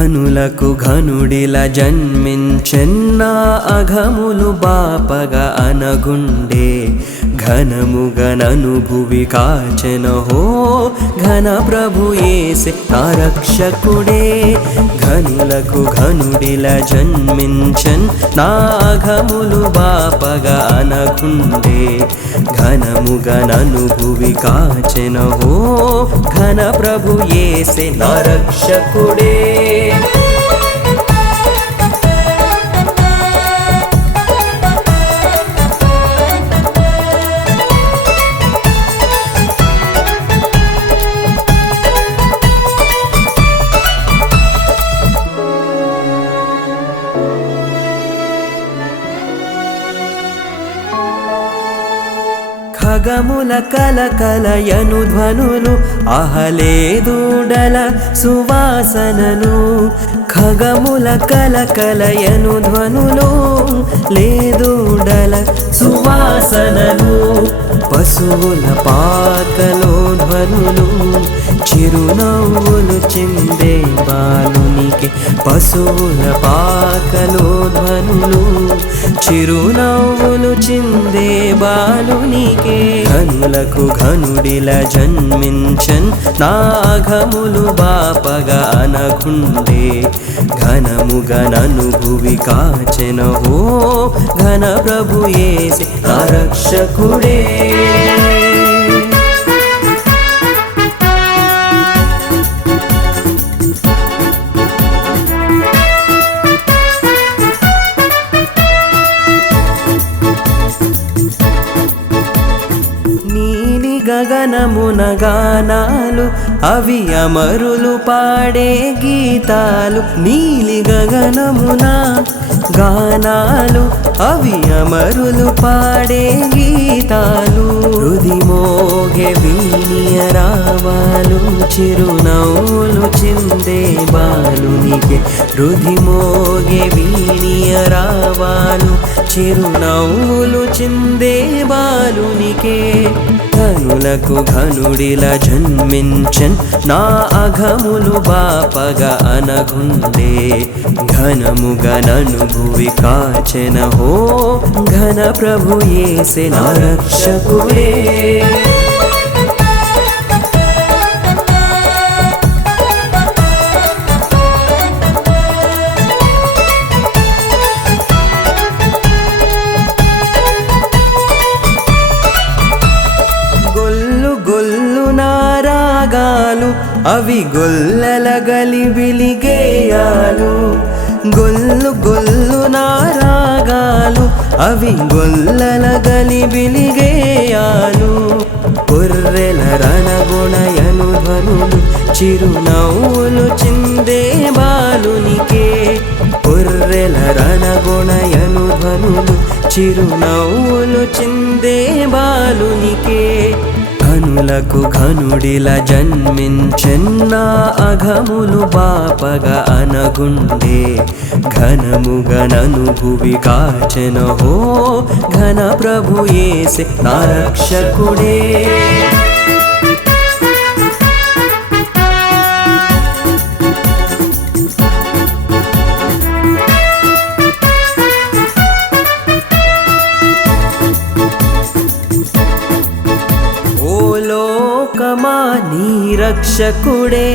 ఘనులకు ఘనుడిలా జన్మించెన్నా అఘములు బాపగా అనగుండే ఘనముగనను భువి కాచెనహో ఘన ప్రభు యేసే నా రక్షకుడే ఘనులకు ఘనుడిలా జన్మించెన్ నా అఘములు బాపగా అనగుండే ఘనముగనను భువి కాచెనహో ఘన ప్రభు యేసే నా రక్షకుడే ఖగముల కలకలయను ధ్వనులు ఆహలేదూడల సువాసనలు ఖగముల కలకలయను ధ్వనులు లేదూడల సువాసనలు పశువుల పాకలో ధ్వనులు చిరునవ్వులు చిందే బాలునికి పశువుల పాకలో ధ్వనులు చిరునవ్వులు చిందే బాలునికే ఘనులకు ఘనుడిలా జన్మించన్ నా అఘములు బాపగా అనగుండే ఘనముగనను భువి కాచెనహో ఘన ప్రభు యేసే నా రక్షకుడే గగనమున గానాలు అవి అమరులు పాడే గీతాలు నీలి గగనమున గానాలు అవి అమరులు పాడే గీతాలు హృది మోగే వీణియ రావాలు చిరునవ్వులు చిందే బాలునికి హృది మోగే వీణియ రావాలు చిరునవ్వులు చిందే బాలునికే ఘనులకు ఘనుడిలా జన్మించన్ నా అఘములు బాపగా అనగుండే ఘనముగనను భువి కాచెనహో ఘన ప్రభు యేసే నా రక్షకుడే అవి గొల్లల గలిబిలి గేయాలు గొల్లు గొల్లు నారాగాలు అవి గొల్లల గలిబిలి గేయాలు గొర్రెల రణగుణయను ధ్వనులు చిరునవ్వులు చిందే బాలునికే గొర్రెల రణగుణయను ధ్వనులు చిరునవ్వులు చిందే బాలునికే ఘనులకు ఘనుడిలా జన్మించెన్నా అఘములు బాపగా అనగుండే ఘనముగనను భువి కాచెనహో ఘన ప్రభు యేసే నా రక్షకుడే నీ రక్షకుడే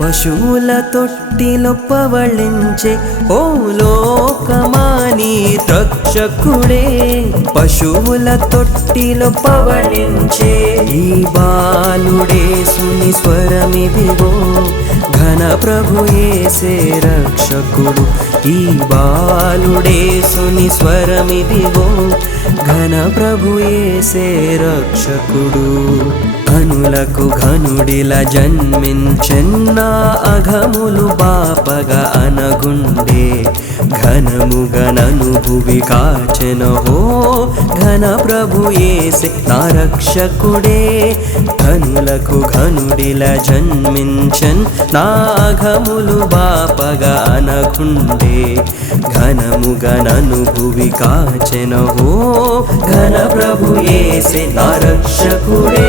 పశువుల తొట్టిలో పవళించే ఓ లోకమా నీ రక్షకుడే పశువుల తొట్టిలో పవళించే ఈ బాలుడే సుని స్వరమిదిగో ఘన ప్రభు యేసే రక్షకుడు ఈ బాలుడే సుని స్వరమిదిగో ఘన ప్రభు యేసే రక్షకుడు ఘనులకు ఘనుడిలా జన్మించెన్నా అఘములు బాపగా అనగుండే ఘనముగనను భువి కాచెనహో ఘన ప్రభు యేసే నా రక్షకుడే ఘనులకు ఘనుడిలా జన్మించన్ నా అఘములు బాపగా అనగుండే ఘనముగనను భువి కాచెనహో ఘన ప్రభు యేసే నా రక్షకుడే